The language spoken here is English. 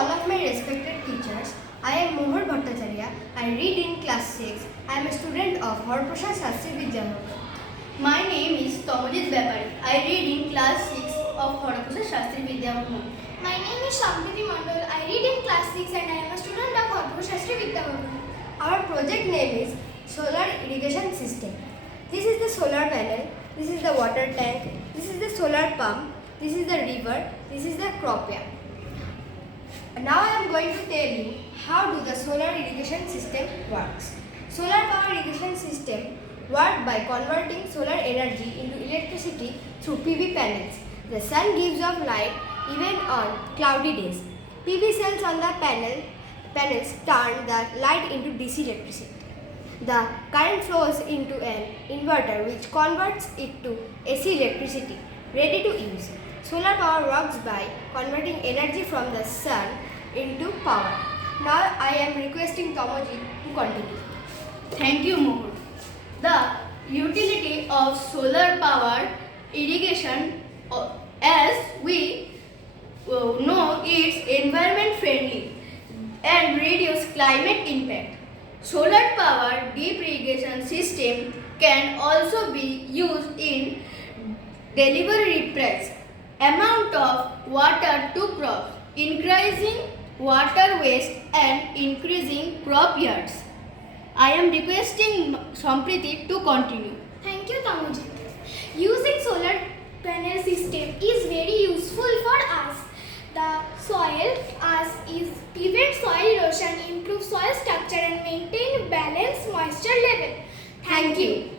all of my respected teachers, I am Mohar Bhattacharya. I read in class 6. I am a student of Horprasad Shastri Vidyamandir. My name is Tomojit Bapari. I read in class 6 of Horprasad Shastri Vidyamandir. My name is Shampriti Mandal. I read in class 6 and I am a student of Horprasad Shastri Vidyamandir. Our project name is Solar Irrigation System. This is the solar panel, this is the water tank, this is the solar pump, this is the river, this is the crop yard. Now I am going to tell you how do the solar irrigation system works. Solar power irrigation system works by converting solar energy into electricity through PV panels. The sun gives off light even on cloudy days. PV cells on the panels turn the light into DC electricity. The current flows into an inverter which converts it to AC electricity, ready to use. Solar power works by converting energy from the sun into power. Now I am requesting Tomojit to continue. Thank you, Mohar. The utility of solar power irrigation, as we know, it's environment friendly and reduce climate impact. Solar power deep irrigation system can also be used in delivery press amount of water to crops, increasing water waste and increasing crop yields. I am requesting Sampriti to continue. Thank you, Tamojit. Using solar panel system is very useful for us. The soil is prevent soil erosion, improve soil structure and maintain balanced moisture level. Thank you.